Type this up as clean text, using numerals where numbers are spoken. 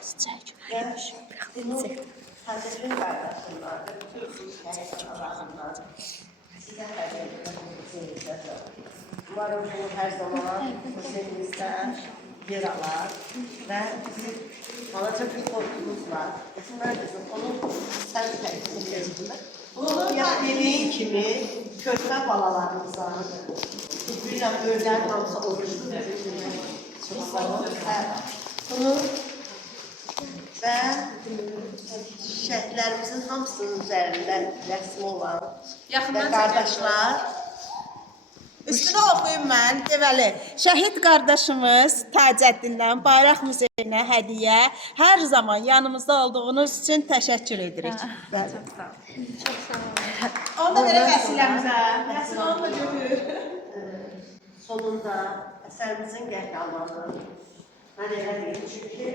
Və bunu Təzəşin qardaşımlardır, bütün şəhid arasındadır. Sizə xəbər edilmişdir. Umarım bunu hər zaman müzeyimizdə yer alar və bizim balaca bir korkumuz var. Mən qızım, onu sən təqdim edəcəksən. Bunu dediyin kimi kötmə balalarımıza, bilirəm, böyüklərin hamısı oruçludur. Bunu və şəhidlərimizin hamısının üzərində rəsmi olan və qardaşlar. Üstünə oxuyum mən, deməli, şəhid qardaşımız Tacəddindən Bayraq Muzeyinə hədiyyə, hər zaman yanımızda olduğunuz üçün təşəkkür edirik. Çox sağ olun. Çox sağ olun. Onu da verək Vəsiləmizə. Vəsilə onu da götür. Sonunda əsərimizin qəhrəmanı mən elə deyim, çünki